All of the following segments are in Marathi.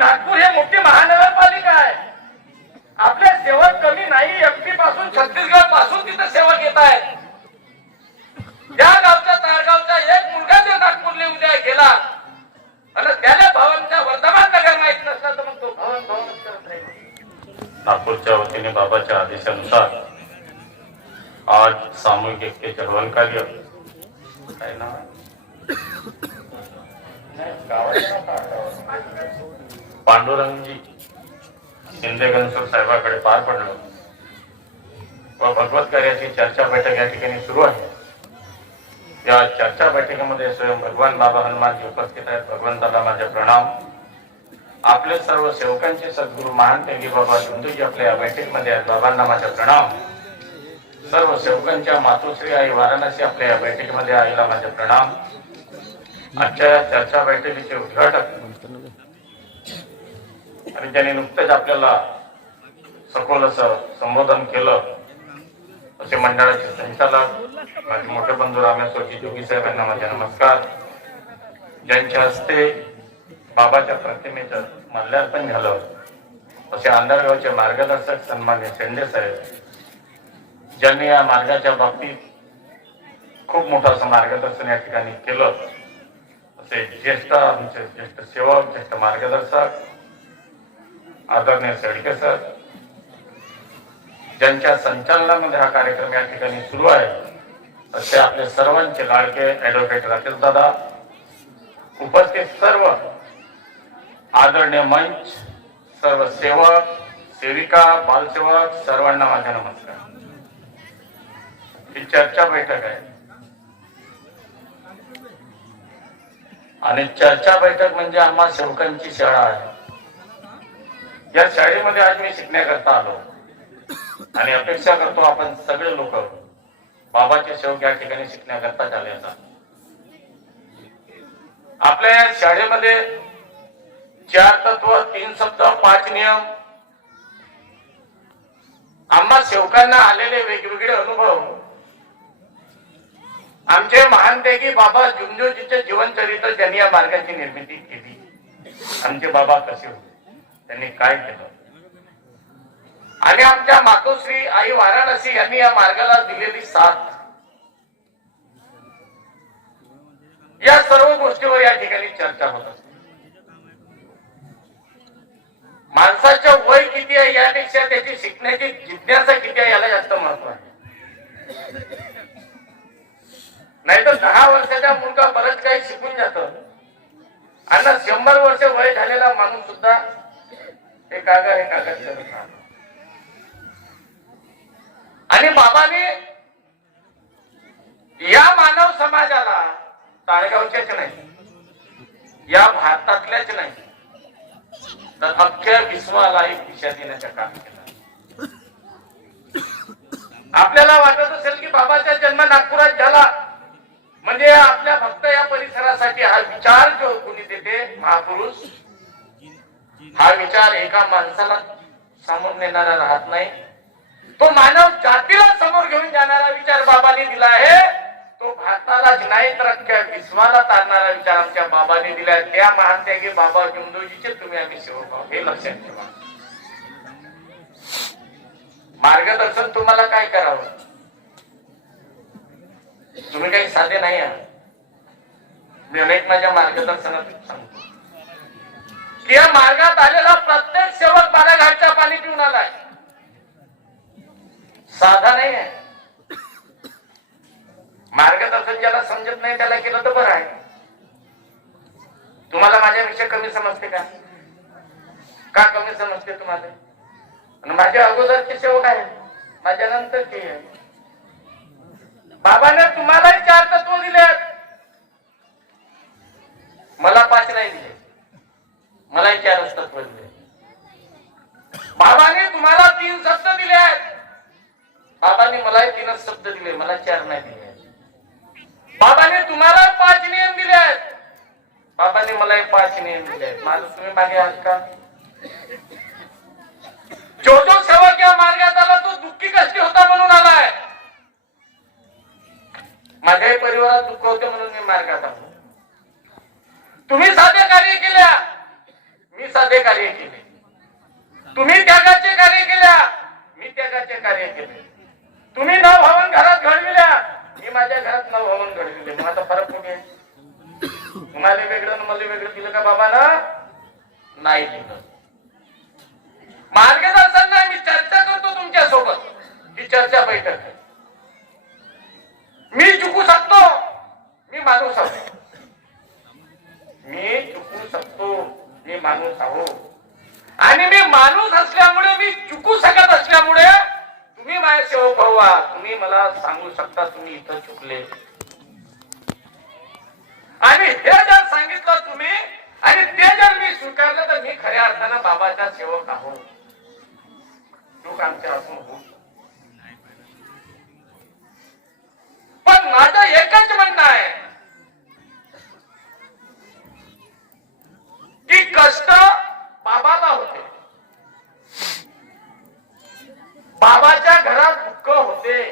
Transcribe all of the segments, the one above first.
नागपूर हे मोठी महानगरपालिका आहे. आपले सेवक कमी नाही. एमपी पासून छत्तीसगड पासून तिथे सेवा घेत आहेत. या गावच्या तारगावचा एक मुलगा जर नागपूरला उद्या गेला आणि त्याला भवनच्या वर्धमान नगर माहित नसला तर मग तो भवन करत राहील. नागपूरच्या वतीने बाबाच्या आदेशानुसार आज सामूहिक एकते चळवळ कार्य काय नाव पांडुरंगजी शिंदे घनसोर साहेबांकडे पार पडलं व भगवत कार्याची चर्चा बैठक या ठिकाणी सुरू आहे. या चर्चा बैठकीमध्ये स्वयं भगवान बाबा हनुमानजी उपस्थित आहेत. भगवंताला माझे प्रणाम. आपले सर्व सेवकांचे सद्गुरू महान तेगी बाबा जुंदूजी आपल्या या बैठकीमध्ये आहेत. बाबांना माझे प्रणाम. सर्व सेवकांच्या मातोश्री आई वाराणसी आपल्या या बैठकीमध्ये आईला माझे प्रणाम. आजच्या या चर्चा बैठकीचे उद्घाटक आणि ज्यांनी नुकतेच आपल्याला सखोल असं संबोधन केलं असे मंडळाचे संचालक माझे मोठे बंधू रामेश्वरजी जोगी साहेब यांना माझे नमस्कार. ज्यांच्या हस्ते बाबाच्या प्रतिमेचं माल्यार्पण झालं असे आंधळगावचे मार्गदर्शक सन्मान्य शेंडे साहेब ज्यांनी या मार्गाच्या बाबतीत खूप मोठं असं मार्गदर्शन या ठिकाणी केलं असे ज्येष्ठ सेवक ज्येष्ठ मार्गदर्शक आदरणीय शेडके सर ज्यांच्या संचालनामध्ये हा कार्यक्रम या ठिकाणी सुरू आहे असे आपले सर्वांचे लाडके ऍडव्होकेट राकेश दादा उपस्थित सर्व आदरणीय मंच सर्व सेवक सेविका बालसेवक सर्वांना माझा नमस्कार. ही चर्चा बैठक आहे आणि चर्चा बैठक म्हणजे आम्हा सेवकांची शाळा आहे. या शाळेमध्ये आज मी शिकण्याकरता आलो आणि अपेक्षा करतो आपण सगळे लोक बाबाचे सेवक या ठिकाणी शिकण्याकरता आले असतात. आपल्या या शाळेमध्ये 4 तत्व 3 शब्द 5 नियम आम्हा सेवकांना आलेले वेगवेगळे अनुभव आमचे महानतेगी बाबा जुंजोजीचे जीवनचरित्र ज्यांनी या मार्गाची निर्मिती केली. आमचे बाबा कसे होते त्यांनी काय केलं आणि आमच्या मातोश्री आई वाराणसी यांनी या मार्गाला दिलेली साथ या सर्व गोष्टीवर या ठिकाणी चर्चा होत असते. माणसाचं वय किती आहे यापेक्षा त्याची शिकण्याची जिज्ञासा किती आहे याला जास्त महत्व आहे. नाहीतर 10 वर्षाचा मुलगा बरंच काही शिकून जातो आणि 100 वर्ष वय झालेला माणूस सुद्धा हे कागद करत राहतो. आणि बाबाने या मानव समाजाला ताळगावच्याच नाही या भारतातल्याच नाही तर अख्ख्या विश्वाला एक दिशा देण्याचं काम केलं. आपल्याला वाटत असेल की बाबाचा जन्म नागपुरात झाला म्हणजे आपल्या फक्त या परिसरासाठी हा विचार जो कोणी देते महापुरुष हा विचार एका माणसाला समोर नेणारा राहत नाही. तो मानव जातीला समोर घेऊन जाणारा विचार बाबांनी दिला आहे. तो भारतालाच नाही तर अख्ख्या विश्वाला तारणारा विचार आमच्या बाबांनी दिलाय. त्या महानत्यागी बाबा जुंदोजीचे तुम्ही आम्ही सेवक आहोत हे लक्षात ठेवा. मार्गदर्शन तुम्हाला काय करावं तुम्ही काही साधे नाही आहात. मी अनेक माझ्या मार्गदर्शनात सांगतो की या मार्गात आलेला प्रत्येक सेवक बाराघाटच्या पाणी पिऊन आलाय. साधा नाही आहे. मार्गदर्शन ज्याला समजत नाही त्याला केलं तर बरं आहे. तुम्हाला माझ्यापेक्षा कमी समजते का कमी समजते तुम्हाला? आणि माझ्या अगोदरचे सेवक आहे माझ्या नंतरचे आहे. बाबाने तुम्हाला 4 तत्व दिले मला 5 नाही दिले. मला 4 तत्व दिले. बाबाने तुम्हाला 3 शब्द दिले आहेत. बाबांनी मला 3च शब्द दिले मला 4 नाही दिले. बाबाने तुम्हाला 5 नियम दिले आहेत. बाबांनी मला 5 नियम दिले आहेत. माझं तुम्ही मागे आहात का? जो सेवक या मार्गात आला तो दुःखी कष्टी होता म्हणून आलाय. माझ्याही परिवारात दुःख होते म्हणून मी मार्गात आलो. तुम्ही साध्या कार्य केल्या मी साध्या साधे कार्य केले, तुम्ही त्यागाचे कार्य केल्या, मी त्यागाचे कार्य केले. तुम्ही 9 भवन घरात घडविल्या, मी माझ्या घरात 9 भवन घडविले. मग आता फरक कुठे आहे? तुम्हाला वेगळं मला वेगळं दिलं का बाबाला? नाही दिलं. मार्गदर्शन नाही, मी चर्चा करतो तुमच्या सोबत. ही चर्चा बैठक आहे. मी चुकू शकतो, मी माणूस आहो. मी चुकू शकतो, मी माणूस आहो. आणि मी माणूस असल्यामुळे, मी चुकू शकत असल्यामुळे तुम्ही माझ्या सेवक व्हावा. तुम्ही मला सांगू शकता तुम्ही इथं चुकले. आणि हे जर सांगितलं तुम्ही आणि ते जर मी स्वीकारलं तर मी खऱ्या अर्थानं बाबाचा सेवक आहोत. चूक आमच्या असून होऊ. पण माझं एकच म्हणणं आहे की कष्ट बाबाला होते, बाबाच्या घरात दुःख होते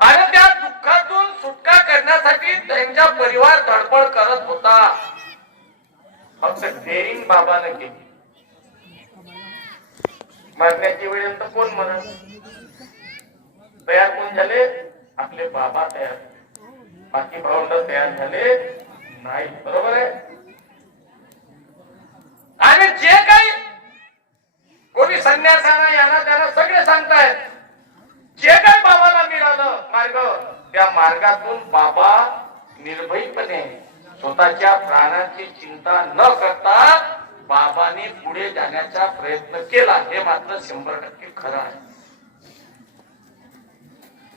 आणि त्या दुःखातून सुटका करण्यासाठी त्यांचा परिवार धडपड करत होता. फक्त डेअरिंग बाबाने केली. मरण्याची वेळ तर कोण म्हणत? तयार कोण झाले? आपले बाबा तयार. बाकी भावंड तयार झाले नाही. बरोबर आहे. आणि जे काही कोणी संन्यासाना यांना त्यांना सगळे सांगतायत, जे काही बाबाला मिळालं मार्ग, त्या मार्गातून बाबा निर्भयपणे स्वतःच्या प्राणाची चिंता न करता बाबांनी पुढे जाण्याचा प्रयत्न केला. हे मात्र 100% खरं आहे.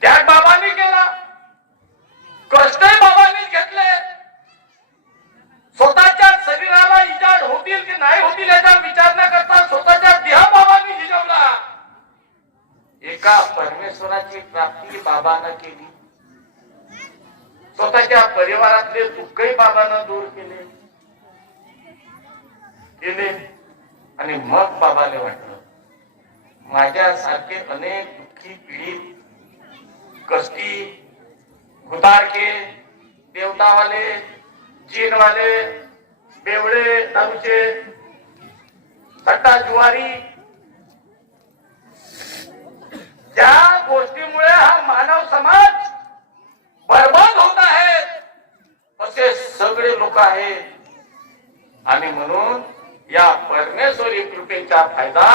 त्याग बाबांनी केला, कष्टही बाबांनी घेतले. स्वतःच्या शरीराला इजाड होतील की नाही होतील याचा विचार न करता स्वतःच्या देह बाबांनी झिजवला. एका परमेश्वराची प्राप्ती बाबांना केली. स्वतःच्या परिवारातले दुःखही बाबांना दूर केले. आणि मग बाबाने वाटलं माझ्यासारखे अनेक दुःखी, पीडित, कष्टी, भुतारके, देवतावाले, जीनवाले, बेवडे, दारूचे, सट्टा जुवारी, ज्या गोष्टीमुळे हा मानव समाज बर्बाद होत आहे असे सगळे लोक आहेत. आणि म्हणून या परमेश्वरी कृपेचा फायदा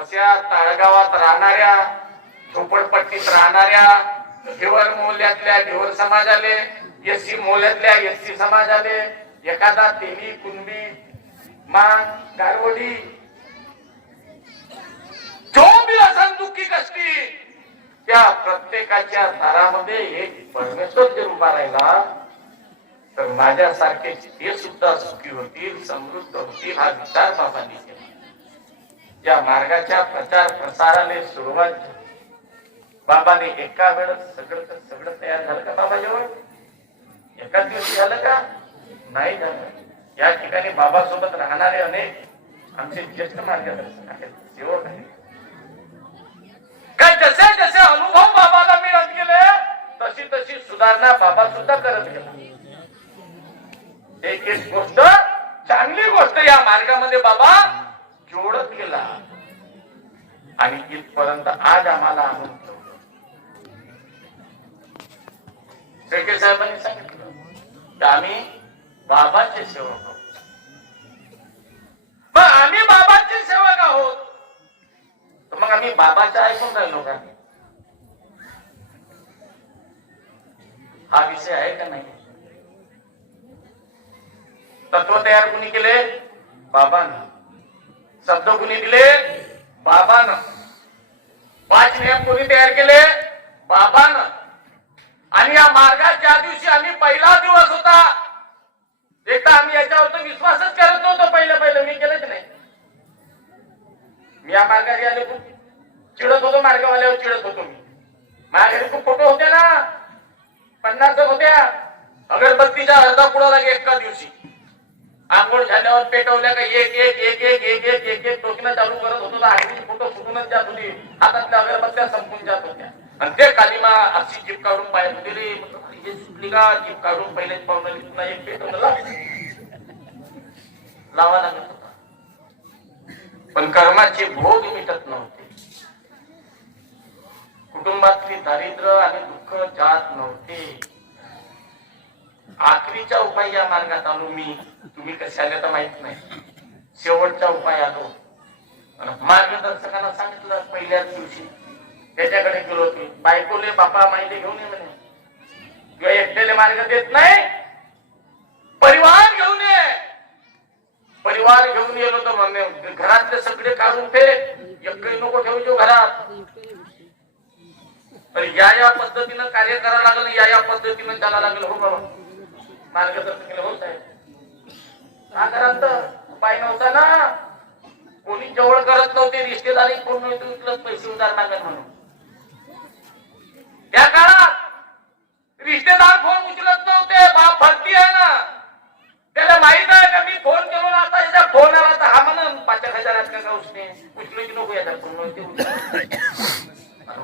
अशा ताळगावात राहणाऱ्या, झोपडपट्टीत राहणाऱ्या, ढेवर मोहल्ल्यातल्या ढेवर समाजाले, एससी मोहल्ल्यातल्या एससी समाजाले, एखादा तेली, कुणबी, मान, गारवडी, जो बी असन दुःखी कष्टी, त्या प्रत्येकाच्या दारामध्ये एक परमेश्वर जर उभा राहिला तर माझ्यासारखे ते सुद्धा सुखी होतील, समृद्ध होतील. हा विचार बाबांनी केला. या मार्गाच्या प्रचार प्रसाराने सुरुवात झाली. बाबाने एका वेळेस सगळं तयार झालं का बाबाजवळ? एकाच दिवशी झालं का? नाही झालं. या ठिकाणी बाबा सोबत राहणारे अनेक आमचे ज्येष्ठ मार्गदर्शक आहेत, सेवक आहेत. काय जसे जसे अनुभव बाबाला मिळत गेले तशी तशी सुधारणा बाबा सुद्धा करत गेला. एक एक गोष्ट, चांगली गोष्ट या मार्गामध्ये बाबा जोडत गेला आणि इथपर्यंत आज आम्हाला आणून ठेवलं. शेळके साहेबांनी सांगितलं की आम्ही बाबाचे सेवक आहोत. मग आम्ही बाबाचे सेवक आहोत तर मग आम्ही बाबाच्या ऐकून राहिलो का? हा विषय आहे का नाही? तत्व तयार कुणी केले? बाबांना. शब्द कुणी दिले? बाबांना. 5 नियम कोणी तयार केले? बाबांना. आणि या मार्गात ज्या दिवशी आम्ही पहिला दिवस होता, एकदा आम्ही याच्यावर विश्वासच करत नव्हतो. पहिलं मी केलंच नाही. मी या मार्गात आले खूप चिडत होतो, मार्गवाल्यावर चिडत होतो मी. माझ्या घरी खूप फोटो होते ना, 50 होत्या. अगरबत्तीच्या अर्धा पुडा लागे एका दिवशी. आंघोळ झाल्यावर पेटवल्या का एक एक एक एक एक एक एक एक टोकणं चालू करत होतो. आईची फोटो फुटूनच जात होती. हातातल्या अगरबत्त्या संपून जात होत्या. आणि ते कालिमा अशी जीप काढून पाहत होती. रे सुटली का जीप काढून पहिलेच पाहुणं पुन्हा एक पेटवलं. लावा लागत होता, पण कर्माचे भोग मिटत नव्हते. कुटुंबातली दारिद्र्य आणि दुःख जात नव्हते. आखरीचा उपाय या मार्गात आलो मी. तुम्ही कसे आले तर माहित नाही. शेवटचा उपाय आलो. मार्गदर्शकांना सांगितलं पहिल्याच दिवशी. त्याच्याकडे गेलो होती. बायकोले बापा माहिती घेऊन ये म्हणे. किंवा एकट्याले मार्ग देत नाही, परिवार घेऊन ये. परिवार घेऊन गेलो तर मम्मी घरातले सगळे काढून फेक, एकही नको ठेवજો घरात. तर या पद्धतीनं कार्य करावं लागेल, या पद्धतीनं चालावं लागेल. हो बाबा मार्गदर्शन केलं. हो साहेब का घरात उपाय नव्हता ना, कोणी जवळ करत नव्हते, रिश्तेदारी कोण नव्हते, इथलं पैसे उधार मागत म्हणून. त्या काळात रिश्तेदार फोन उचलत नव्हते. बाप भरती आहे ना, त्याला माहित आहे का मी फोन केलो ना, आता याचा फोन आला तर हा म्हणून 5,000 का उसने उचलू की नको याचा फोन नव्हते.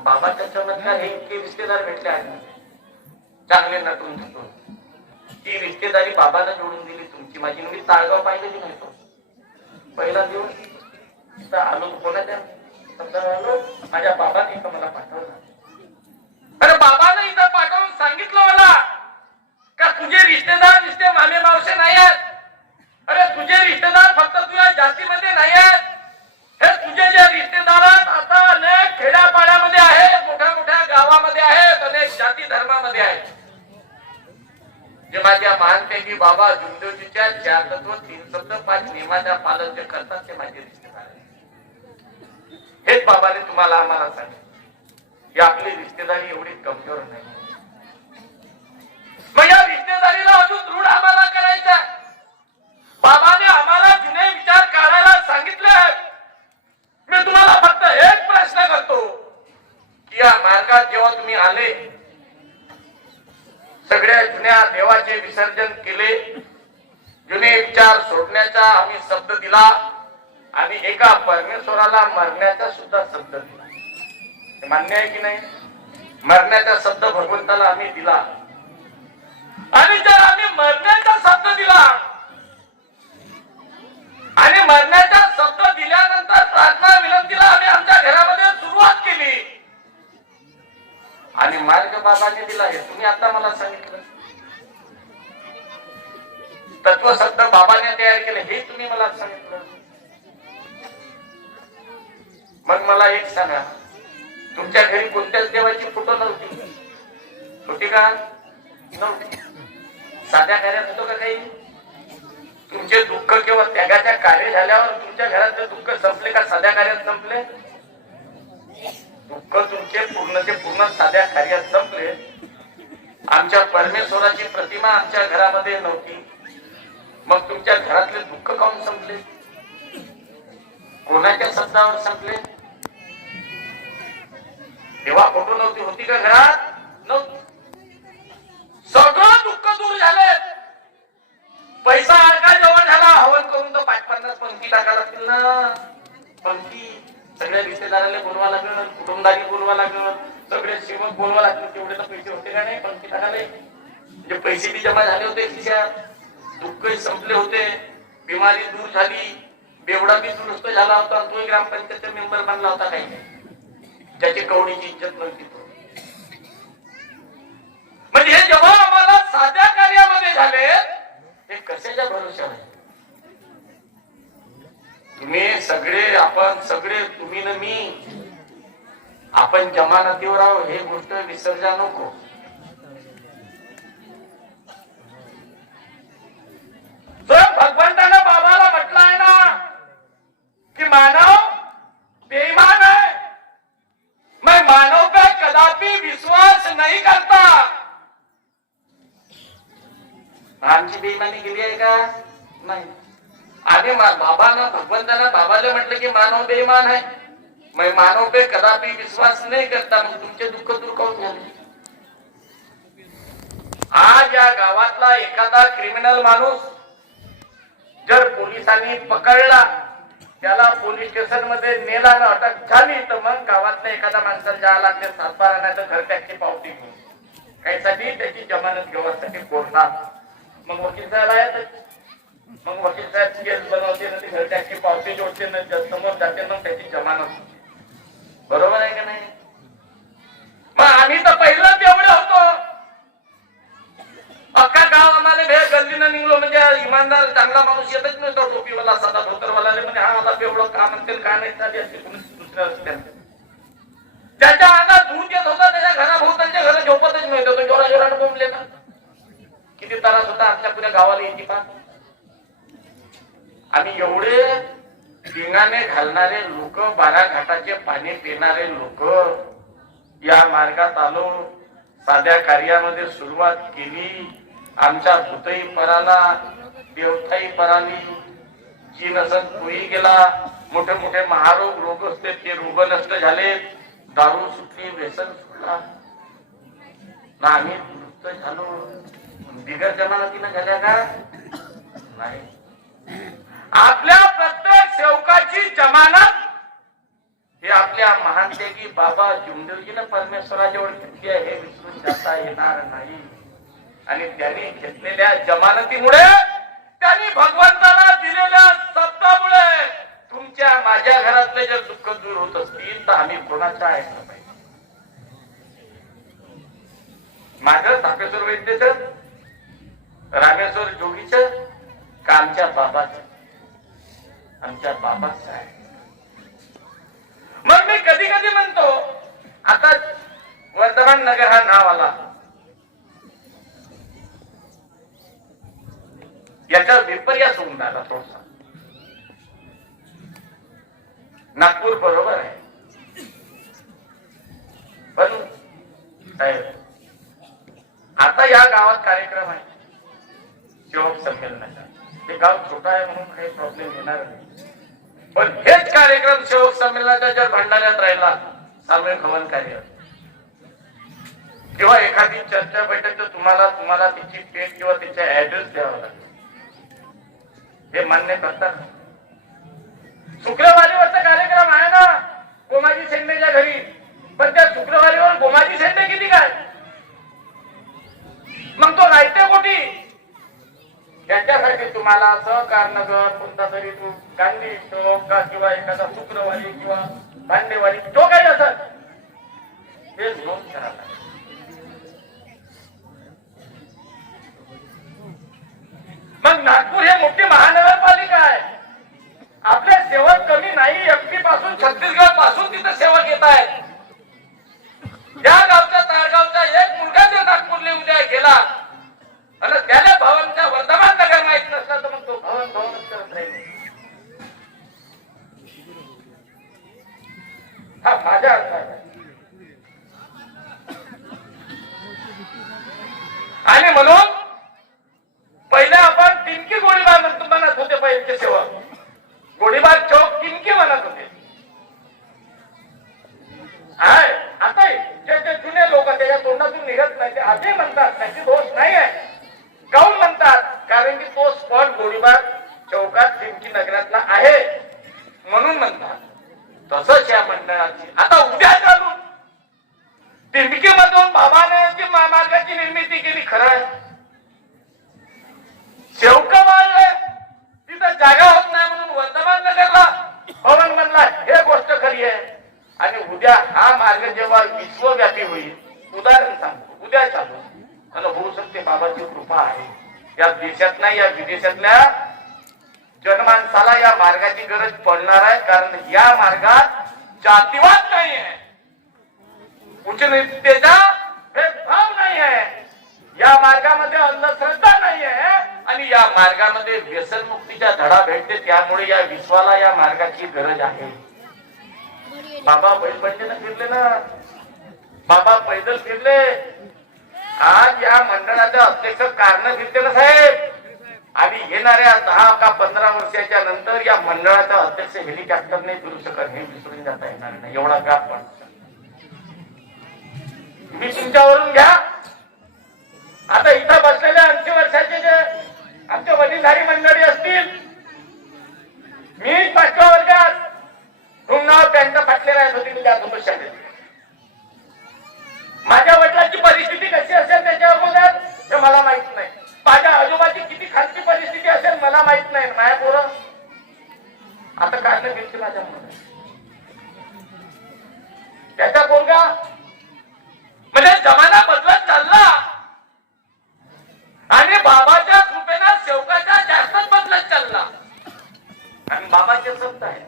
बाबाच्या चमत्कार हे इतके रिश्तेदार भेटले आहेत चांगले नटून थटून. ती रिश्तेदारी बाबाला जोडून दिली तुमची माझी. मी ताळगाव पाहिलेली नाही. तो पहिला दिवस आलो कोणाच्या आलो, माझ्या बाबाने इथं मला पाठवलं. अरे बाबाने इथं पाठवून सांगितलं मला का तुझे रिश्तेदार नुसते मामे मावशे नाही आहेत. अरे तुझे रिश्तेदार फक्त तुझ्या जातीमध्ये नाही आहेत. हे तुझे जे रिश्तेदार आहेत आता अनेक खेड्यापाड्यामध्ये आहेत, मोठ्या मोठ्या गावामध्ये आहेत, अनेक जाती धर्मामध्ये आहेत. जे माझ्या महानपैकी बाबा जुमदेवजीच्या 4 तत्व 3 शब्द 5 नियमाच्या पालन जे करतात ते माझे रिश्तेदार आहेत. हेच बाबाने तुम्हाला आम्हाला सांगितलं की आपली रिश्तेदारी एवढी कमजोर नाही. मग या रिश्तेदारीला अजून दृढ आम्हाला करायचं आहे. बाबाने आम्हाला जुने विचार काढायला सांगितले आहेत. मी तुम्हाला फक्त एक प्रश्न करतो की या मार्गात जेव्हा तुम्ही आले, सगळ्या जुन्या देवाचे विसर्जन केले, जुने विचार सोडण्याचा आम्ही शब्द दिला आणि एका परमेश्वराला मरण्याचा सुद्धा शब्द दिला. हे मान्य आहे की नाही? मरण्याचा शब्द भगवंताला आम्ही दिला. आणि जर आम्ही मरण्याचा शब्द दिला आणि मरण्याचा शब्द दिल्यानंतर प्रार्थना विनंतीला आम्ही आमच्या घरामध्ये सुरुवात केली आणि मार्ग बाबाने दिला. हे तुम्ही आता मला सांगितलं. तत्व शब्द बाबाने तयार केले हे तुम्ही मला सांगितलं. मग मला एक सांगा, तुमच्या घरी कोणत्याच देवाची फोटो नव्हती? होती का? नव्हती. साध्या कार्यात होतो का काही? तुमचे दुःख किंवा त्यागाच्या कार्य झाल्यावर तुमच्या घरातले दुःख संपले का साध्या कार्यात संपले? दुःख तुमचे पूर्णचे पूर्ण साध्या कार्यात संपले. आमच्या परमेश्वराची प्रतिमा आमच्या घरामध्ये नव्हती, मग तुमच्या घरातले दुःख काऊन संपले? कोणाच्या शब्दावर संपले? तेव्हा फोटो नव्हती, होती का घरात? नव्हती. सगळं दुःख दूर झाले. पैसा काय जवळ झाला, हवन करून तर 5-50 पंक्ती टाका लागतील ना. पंक्ती सगळ्या रिश्तेदारांना बोलवा लागलं, कुटुंबाला बोलवा लागलं, सगळे सेवक बोलवा लागले. तेवढे तर पैसे होते का नाही पंक्ती टाकाले? म्हणजे पैसे बी जमा झाले होते खिशात, दुःखही संपले होते, बिमारी दूर झाली, बेवडा बी दुरुस्त झाला होता. तो ग्रामपंचायतचा मेंबर बनला होता काही नाही, ज्याची कवडीची इज्जत नव्हती तो. म्हणजे हे जेव्हा आम्हाला साध्या कार्यामध्ये झाले, हे कशाच्या भरोशावर? तुम्ही सगळे, आपण सगळे, तुम्ही न मी, आपण जमानतीवर आहो हे गोष्ट विसरजा नको. भगवंतानं बाबाला म्हटलं आहे ना की मानव बेईमान है, मैं मानव का कदापि विश्वास नहीं करता. आमची बेईमानी गेली आहे का? नाही. आम्ही बाबांना, भगवंतांना, बाबाला म्हटलं की मानव बेईमान है, मैं मानव पे कदापि विश्वास नहीं करता. मग तुमचे दुःख दूर काऊन झाले? आज या गावातला एखादा क्रिमिनल माणूस जर पोलिसांनी पकडला, त्याला पोलीस स्टेशन मध्ये नेला ना अटक झाली, तर मग गावातल्या एखादा माणसाला जायला लागते 7-12 नाही तर घर टॅक्सी पावती घेऊन काहीसाठी त्याची जमानत घेण्यासाठी कोर्टात. मग वकील साहेब आहेत, मग वकील साहेब केस बनवतात. त्याची त्याची पावती जोडते ना समोर जाते ना त्याची जमानत. बरोबर आहे का नाही? मग आम्ही तर पहिलाच एवढे होतो. अख्खा गाव आम्हाला भेट गल्लीनं निघलो म्हणजे इमानदार चांगला माणूस येतच नाही. तो टोपीवाला सदा धोतरवाला म्हणजे हा मला एवढं का म्हणते का नाही चालली असे कोणी दुसऱ्या रस्त्याने. त्याच्या अंगात धूत येत होता त्याच्या घराभोवतालच्या घरं झोपतच नव्हते. तो जोरा जोराने बोंबले ना. किती त्रास होता आमच्या पुऱ्या गावाला येते पा. आम्ही एवढे धिंगाणे घालणारे लोक, बारा घाटाचे पाणी पिणारे लोक या मार्गात आलो. साध्या कार्यामध्ये सुरुवात केली. आमच्या भूतई पराला, देवताई पराली, जी नसत तोही गेला. मोठे मोठे महारोग रोग असते ते रोग नष्ट झाले. दारू सुटली, व्यसन सुटला ना. आम्ही दुरुस्त झालो. बिगर जमानतीनं झाल्या का नाही? आपल्या प्रत्येक सेवकाची जमानत हे आपल्या महान त्यागी बाबा जुमदेवजीनं परमेश्वराजवळ घेतली आहे, हे विसरून जाता येणार नाही. आणि त्यांनी घेतलेल्या जमानतीमुळे, त्यांनी भगवंताला दिलेल्या शब्दामुळे तुमच्या माझ्या घरातले जर दुःख दूर होत असतील तर आम्ही कोणाचं ऐकलं पाहिजे? माझं तापेश्वर वैद्यचं, रामेश्वर जोगीचं का आमच्या बाबाचं? आमच्या बाबाचं आहे. मग मी कधी कधी म्हणतो, आता वर्धमान नगर हा नाव आला, याचा विपर्यास होऊन राहिला थोडासा. नागपूर बरोबर आहे, पण साहेब आता या गावात कार्यक्रम आहे सेवक संमेलनाचा. हे गाव छोटा आहे म्हणून काही प्रॉब्लेम येणार नाही. पण हेच कार्यक्रम सेवक संमेलनाच्या जर भंडाऱ्यात राहिला, सामूहिक हवन कार्य किंवा एखादी चर्चा बैठक, तर तुम्हाला तिची पेट किंवा तिचा ऍड्रेस द्यावा लागेल. हे मान्य करतात? शुक्रवारीवरचा कार्यक्रम आहे ना गोमाजी शेंडेच्या घरी, पण त्या शुक्रवारीवर गोमाजी शेंडे किती काय? मग तो राहते कुठे? याच्यासाठी तुम्हाला सहकार नगर, कोणता तरी तू गांधी चौक का किंवा एखादा शुक्रवारी किंवा भांडेवारी तो काही असत हे नोंद करायला. मग नागपूर हे मोठी महानगरपालिका आहे. आपले सेवक कमी नाही. एमपी पासून छत्तीसगड पासून तिथे सेवक येत आहेत. या गावच्या तारगावचा एक मुलगा ते नागपूरला उद्या गेला आणि त्याला भवनच्या वर्धमान नगर माहित नसला तर मग तो भवनच करत राहील. हा माझा अर्थ आहे. आणि म्हणून पहिले आपण टिमकी गोळीबार म्हणत होते. पहिलेचे सेवक गोळीबार चौक टिमकी म्हणत होते. आता जे जुने लोक त्याच्या तोंडातून निघत नाही ते आजही म्हणतात, त्याची दोष नाही आहे. काऊन म्हणतात? कारण की तो स्पॉट गोळीबार चौकात टिमकी नगरातला आहे म्हणून म्हणतात. तसंच या मंडळाची आता उद्या चालू टिमकी मधून बाबाने जी मार्गाची निर्मिती केली. खरं आहे, सेवक वाढले, तिथं जागा होत नाही म्हणून वर्धमान नगरला भवन म्हणला, हे गोष्ट खरी आहे. आणि उद्या हा मार्ग जेव्हा विश्वव्यापी होईल, उदाहरण सांगतो, उद्या चालू आणि होऊ शकते बाबाची कृपा आहे. या देशात नाही, या विदेशातल्या जनमानसाला या मार्गाची गरज पडणार आहे. कारण या मार्गात जातीवाद नाही आहे, उच्चनीचतेचा भेदभाव नाही आहे, या मार्गामध्ये अंधश्रद्धा नाही आहे आणि या मार्गामध्ये व्यसनमुक्तीचा धडा भेटते. त्यामुळे या विश्वाला या मार्गाची गरज आहे. बाबा बैलबंडीनं फिरले ना, बाबा पैदल फिरले. आज या मंडळाचं अध्यक्ष कारण फिरते ना साहेब. आणि येणाऱ्या 10 का 15 वर्षाच्या नंतर या मंडळाचा अध्यक्ष हेलिकॉप्टर नाही फिरू शकत, हे विसरून जाता येणार नाही. एवढा गॅप पडतो. तुम्ही तुमच्यावरून घ्या. आता इथं बसलेल्या 80 वर्षाचे जे आमचे वडीलधारी मंडळी असतील, मी 5व्या वर्गात ढुंगणावर पॅन्ट फाटले राहत होती त्या शाळेत. माझ्या वडिलांची परिस्थिती कशी असेल त्याच्या अगोदर हे मला माहित नाही. माझ्या आजोबाची किती खालची परिस्थिती असेल मला माहित नाही. माझ्या पोरं आता काय नाही बिलकुल माझ्या मनात. त्याचा पोरगा म्हणजे जमाना बदलत चालला आणि बाबाच्या कृपेनं सेवकाच्या जास्तच बदलत चालला. आणि बाबाचे संत आहे